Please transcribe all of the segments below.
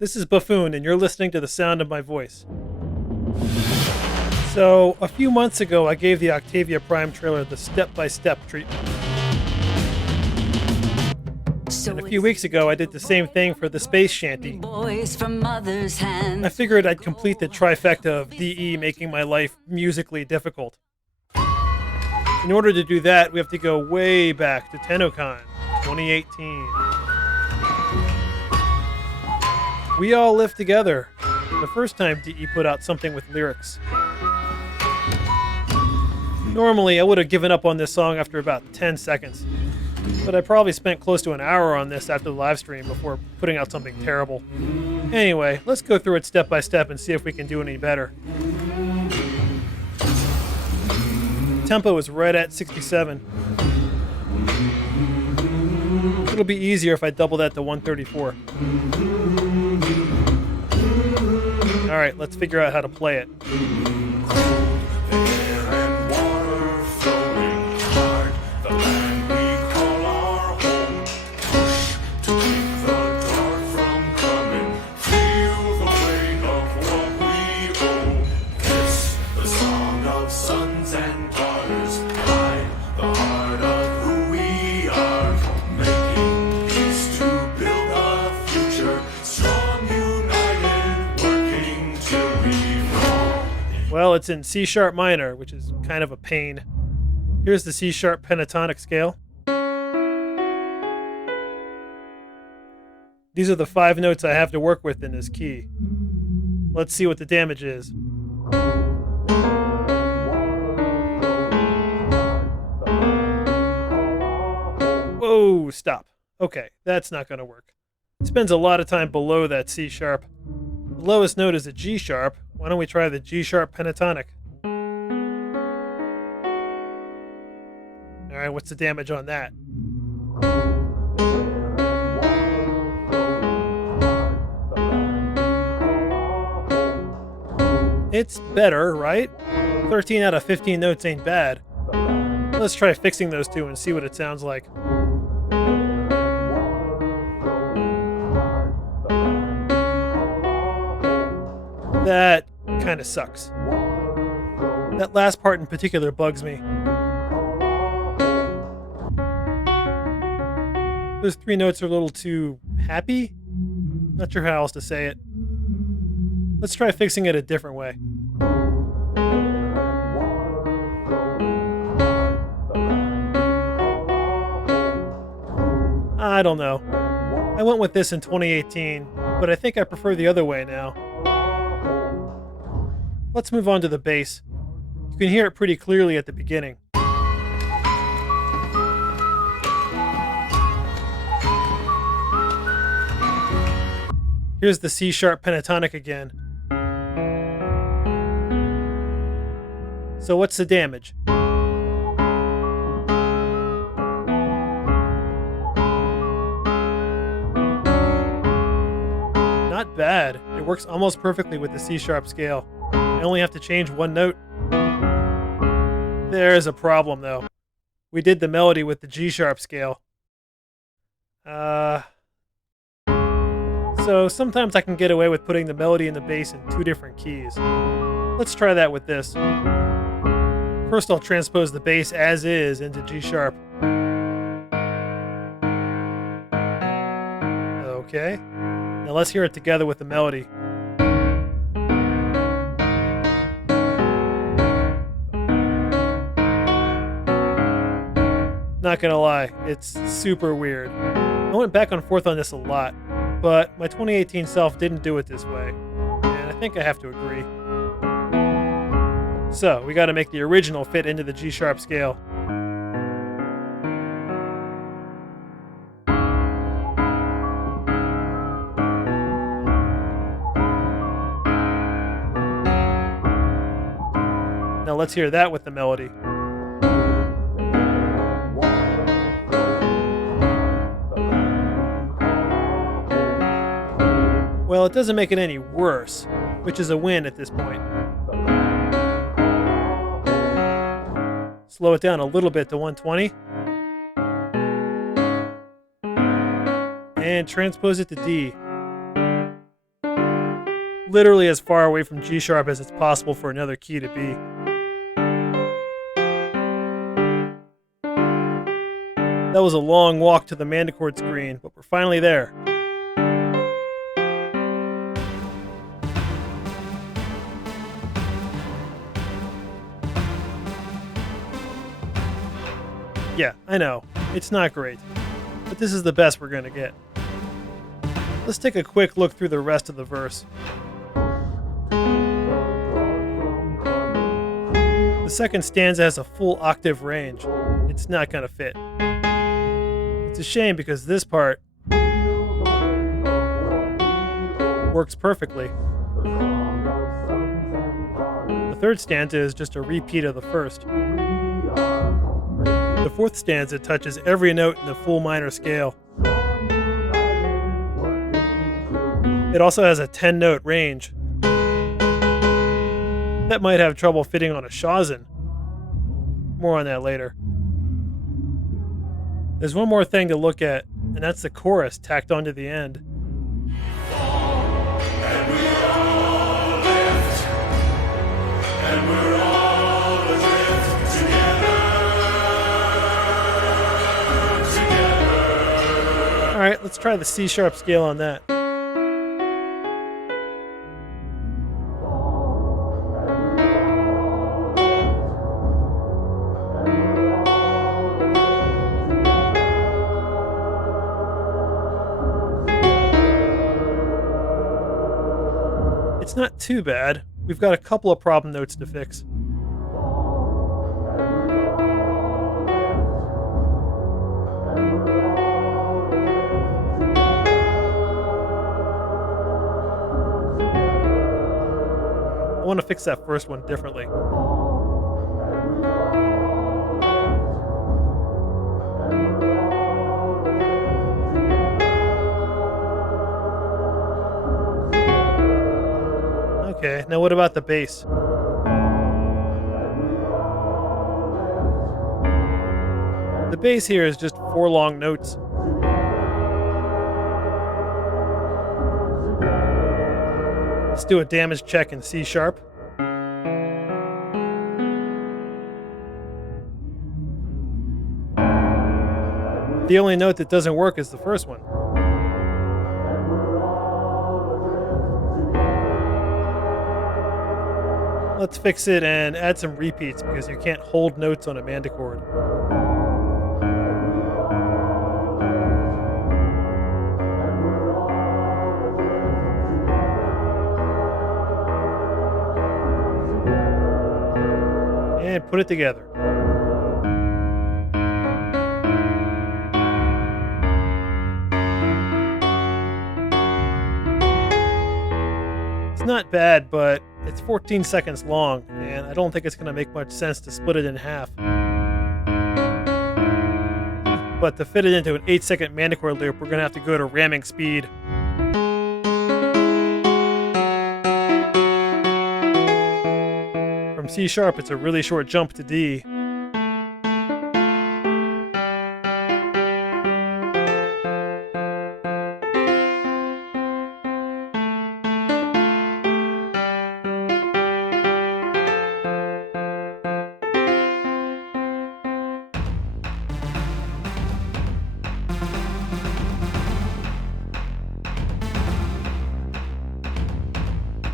This is Buffoon, and you're listening to the sound of my voice. So, a few months ago, I gave the Octavia Prime trailer the step-by-step treatment. And a few weeks ago, I did the same thing for the Space Shanty. I figured I'd complete the trifecta of DE making my life musically difficult. In order to do that, we have to go way back to TennoCon 2018. We All Live Together, the first time DE put out something with lyrics. Normally, I would have given up on this song after about 10 seconds, but I probably spent close to an hour on this after the live stream before putting out something terrible. Anyway, let's go through it step by step and see if we can do any better. Tempo is right at 67. It'll be easier if I double that to 134. Alright, let's figure out how to play it. Well, it's in C sharp minor, which is kind of a pain. Here's the C sharp pentatonic scale. These are the 5 notes I have to work with in this key. Let's see what the damage is. Whoa, stop. Okay, that's not going to work. It spends a lot of time below that C sharp. The lowest note is a G sharp. Why don't we try the G sharp pentatonic? Alright, what's the damage on that? It's better, right? 13 out of 15 notes ain't bad. Let's try fixing those two and see what it sounds like. That kind of sucks. That last part in particular bugs me. Those 3 notes are a little too happy. Not sure how else to say it. Let's try fixing it a different way. I don't know. I went with this in 2018, but I think I prefer the other way now. Let's move on to the bass. You can hear it pretty clearly at the beginning. Here's the C sharp pentatonic again. So what's the damage? Not bad. It works almost perfectly with the C sharp scale. I only have to change 1 note. There's a problem, though. We did the melody with the G sharp scale. So sometimes I can get away with putting the melody and the bass in 2 different keys. Let's try that with this. First, I'll transpose the bass as is into G sharp. Okay. Now let's hear it together with the melody. Not gonna lie, it's super weird. I went back and forth on this a lot, but my 2018 self didn't do it this way, and I think I have to agree. So, we gotta make the original fit into the G sharp scale. Now let's hear that with the melody. Well, it doesn't make it any worse, which is a win at this point. Slow it down a little bit to 120. And transpose it to D. literally as far away from G sharp as it's possible for another key to be. That was a long walk to the Mandachord screen, but we're finally there. Yeah, I know, it's not great, but this is the best we're gonna get. Let's take a quick look through the rest of the verse. The second stanza has a full octave range. It's not gonna fit. It's a shame because this part works perfectly. The third stanza is just a repeat of the first. The fourth stanza touches every note in the full minor scale. It also has a 10-note range. That might have trouble fitting on a Shawzin. More on that later. There's one more thing to look at, and that's the chorus tacked onto the end. Alright, let's try the C sharp scale on that. It's not too bad. We've got a couple of problem notes to fix. I want to fix that first one differently. Okay, now what about the bass? The bass here is just 4 long notes. Let's do a damage check in C sharp. The only note that doesn't work is the first one. Let's fix it and add some repeats because you can't hold notes on a Mandachord. And put it together. It's not bad, but it's 14 seconds long, and I don't think it's going to make much sense to split it in half. But to fit it into an 8-second Mandachord loop, we're going to have to go to ramming speed. From C sharp, it's a really short jump to D.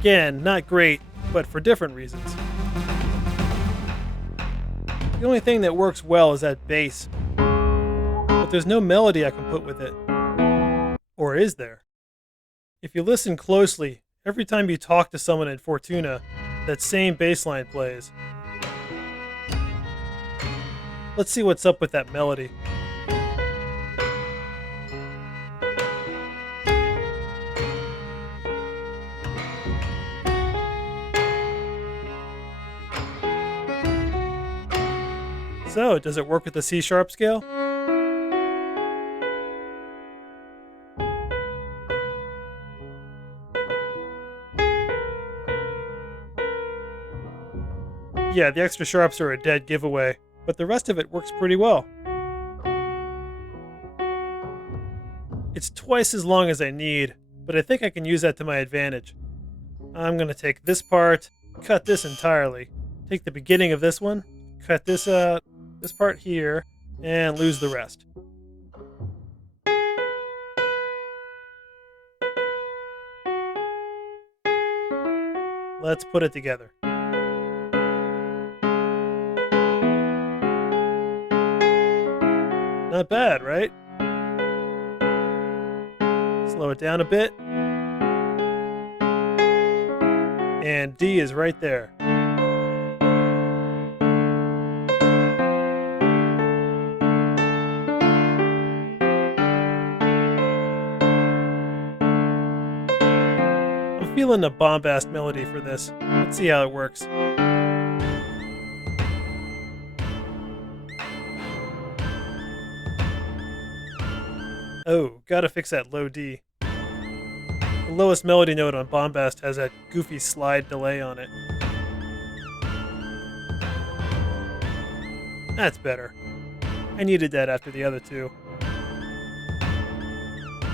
Again, not great, but for different reasons. The only thing that works well is that bass. But there's no melody I can put with it. Or is there? If you listen closely, every time you talk to someone in Fortuna, that same bass line plays. Let's see what's up with that melody. So, does it work with the C sharp scale? Yeah, the extra sharps are a dead giveaway, but the rest of it works pretty well. It's twice as long as I need, but I think I can use that to my advantage. I'm going to take this part, cut this entirely. Take the beginning of this one, cut this this part here, and lose the rest. Let's put it together. Not bad, right? Slow it down a bit. And D is right there. I'm feeling a bombast melody for this. Let's see how it works. Oh, gotta fix that low D. The lowest melody note on bombast has that goofy slide delay on it. That's better. I needed that after the other two.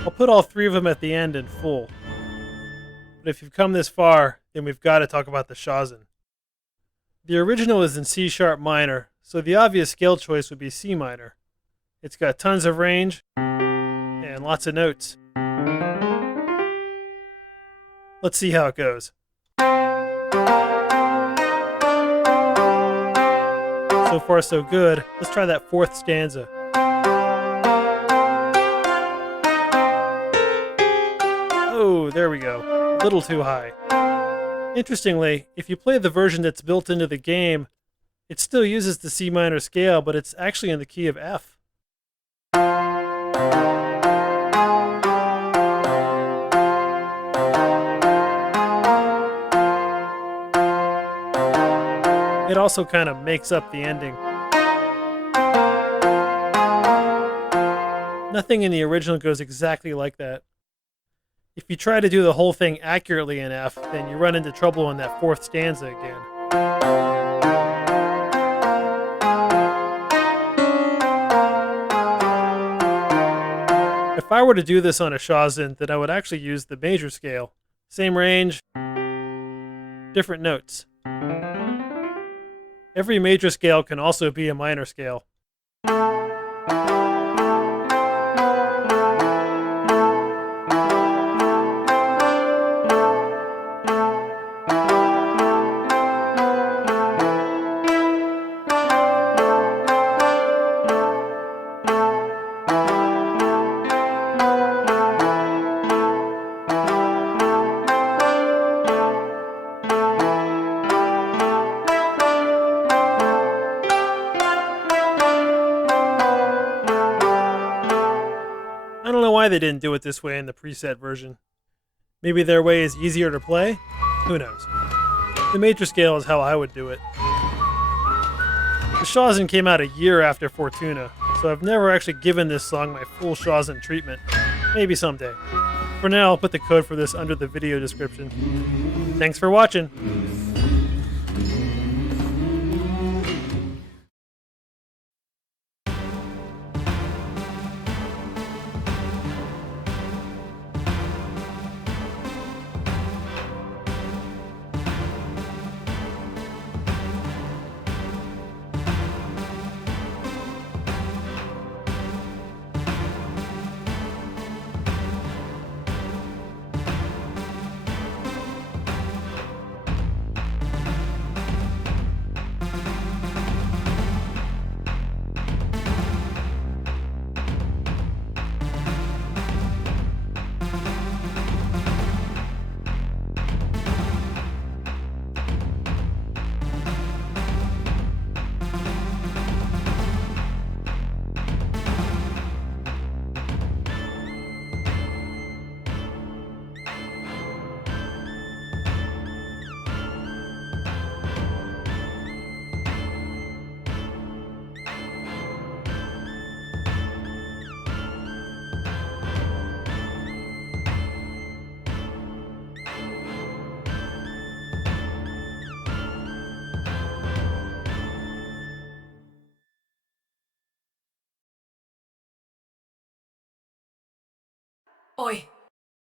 I'll put all three of them at the end in full. But if you've come this far, then we've got to talk about the Shawzin. The original is in C sharp minor, so the obvious scale choice would be C minor. It's got tons of range and lots of notes. Let's see how it goes. So far so good. Let's try that fourth stanza. Oh, there we go. A little too high. Interestingly, if you play the version that's built into the game, it still uses the C minor scale, but it's actually in the key of F. It also kind of makes up the ending. Nothing in the original goes exactly like that. If you try to do the whole thing accurately in F, then you run into trouble in that fourth stanza again. If I were to do this on a Shawzin, then I would actually use the major scale. Same range, different notes. Every major scale can also be a minor scale. I don't know why they didn't do it this way in the preset version. Maybe their way is easier to play? Who knows? The major scale is how I would do it. The Shawzin came out a year after Fortuna, so I've never actually given this song my full Shawzin treatment. Maybe someday. For now, I'll put the code for this under the video description. Thanks for watching! Oi.